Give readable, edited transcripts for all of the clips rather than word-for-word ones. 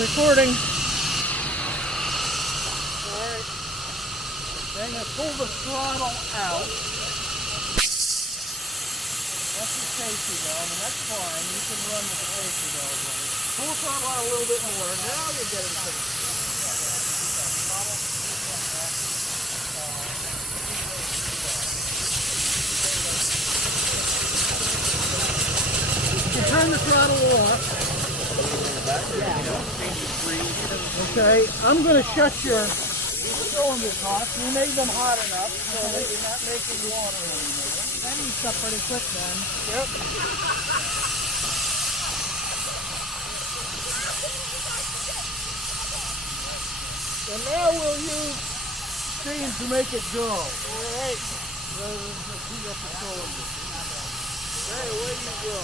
recording. Alright. Then you pull the throttle out. That's the safety valve, and that's fine. You can run with the safety valve on it. Pull the throttle out a little bit more. Now you're getting to it. You turn the throttle off. Okay, I'm going to shut your cylinder cocks. We made them hot enough so that you're not making water anymore. That eats up pretty quick then. Yep. And now we'll use steam to make it go. Alright. Rather than just heat up the cylinder. Okay, away you go.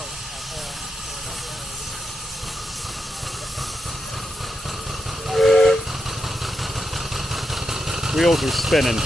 Wheels are spinning.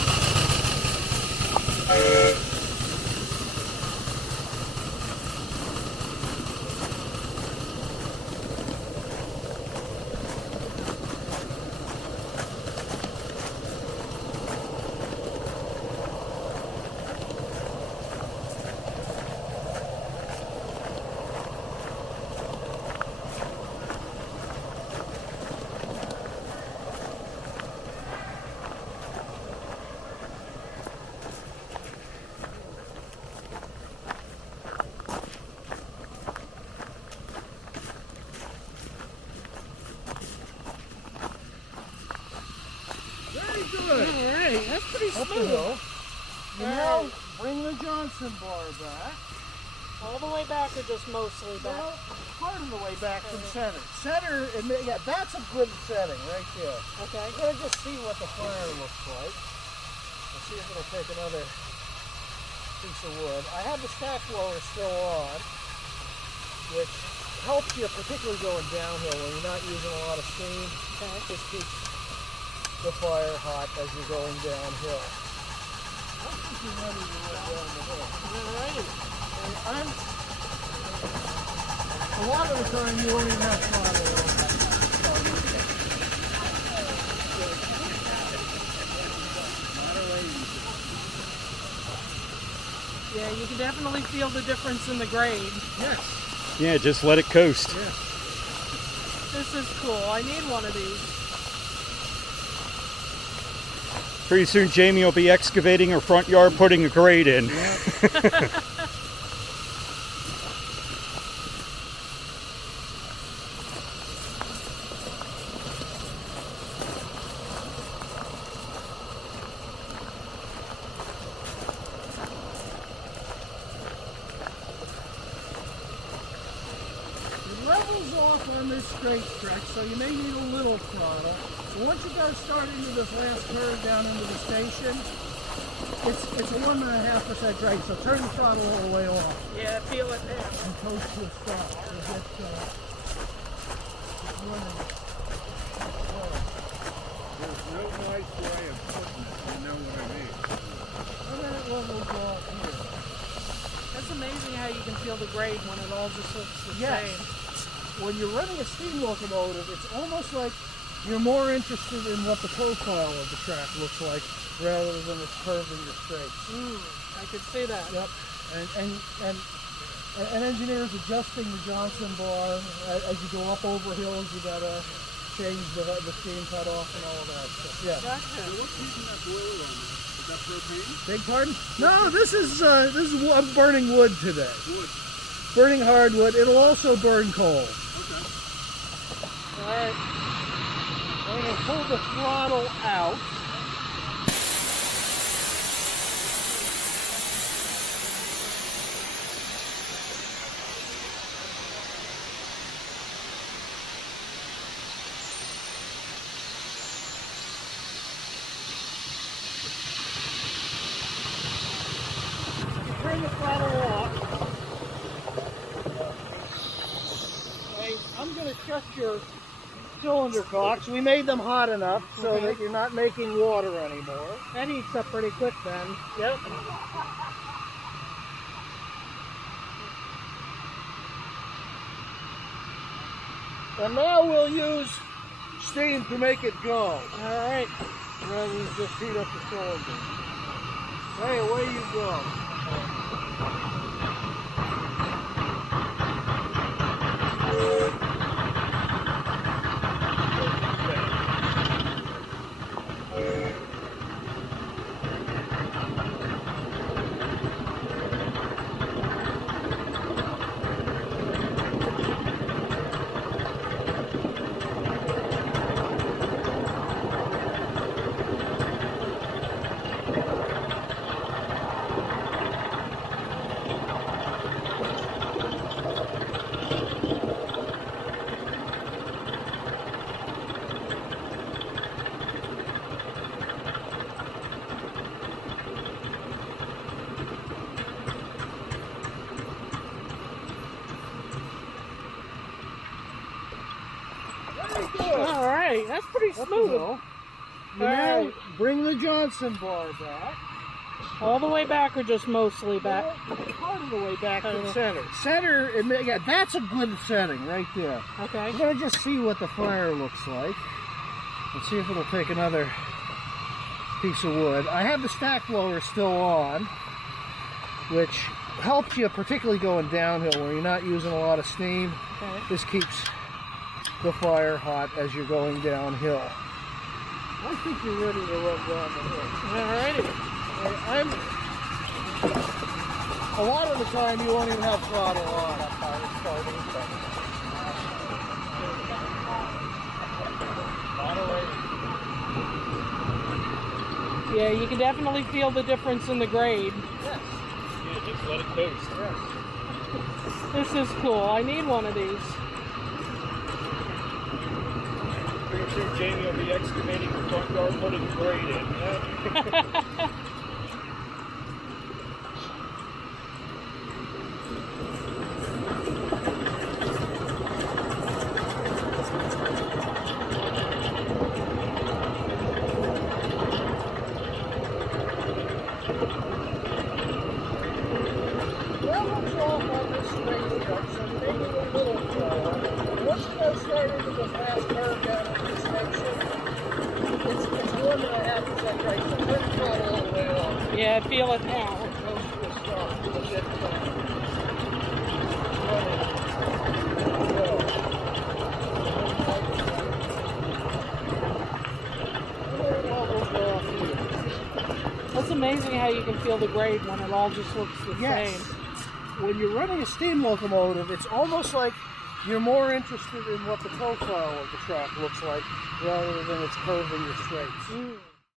Good. Alright, that's pretty Up the smooth. hill. You now bring the Johnson bar back. All the way back or just mostly back? Well, part of the way back from center. Center, yeah, that's a good setting right there. Okay. I'm going to just see what the fire looks like. Let's see if it'll take another piece of wood. I have the stack blower still on, which helps you particularly going downhill when you're not using a lot of steam. Okay. Just keeps the fire hot as you're going downhill. I think you're ready to run down the hill. Alrighty. And a lot of the time you won't even have throttle on. Yeah, you can definitely feel the difference in the grade. Yes. Yeah, just let it coast. Yes. This is cool. I need one of these. Pretty soon Jamie will be excavating her front yard, putting a grate in. It levels off on this straight stretch, so you may need a little throttle. But once you go start into this last curve down into the station, it's a 1.5% grade, so turn the throttle all the way off Yeah, I feel it there. and coast to a stop. You'll get running. There's no nice way of putting it, you know what I mean. And then it levels off here. That's amazing how you can feel the grade when it all just looks the Yes. same. When you're running a steam locomotive, it's almost like you're more interested in what the profile of the track looks like rather than its curves and your straight. I could see that. Yep. And engineers adjusting the Johnson bar as you go up over hills. You gotta change the steam cutoff and all of that stuff. Yeah. Gotcha. What's heating that boiler on there? Is that propane? Big pardon? No, this is I'm burning wood today. Wood. Burning hardwood. It'll also burn coal. Okay. Alright. I'm going to pull the throttle out. Turn the throttle off. Okay, I'm going to shut your cylinder cocks. We made them hot enough so that you're not making water anymore. That eats up pretty quick then. Yep. And now we'll use steam to make it go, All right. rather than just heat up the cylinder. Hey, away you go. Very good. All right. That's pretty Up smooth. you go. You All now right. bring the Johnson bar back. All the way back or just mostly back? Part of the way back to the Okay. center. Center, yeah, that's a good setting right there. Okay. I'm going to just see what the fire looks like. Let's see if it'll take another piece of wood. I have the stack blower still on, which helps you particularly going downhill where you're not using a lot of steam. Okay. This keeps the fire hot as you're going downhill. I think you're ready to run down the hill. All righty. A lot of the time you won't even have throttle on. Yeah, you can definitely feel the difference in the grade. Yes. Yeah, just let it coast. Yes. This is cool. I need one of these. Pretty soon Jamie will be excavating the front yard, putting grade in. Yeah. That looks off on this straight section, maybe a little slower. Once you go start into the fast curve down at this section, it's one and a half percent right, so turn the throttle all the way off. Yeah, I feel it now. Close to a stop. You'll get That's amazing how you can feel the grade when it all just looks the Yes. same. When you're running a steam locomotive, it's almost like you're more interested in what the profile of the track looks like rather than its curving or straights.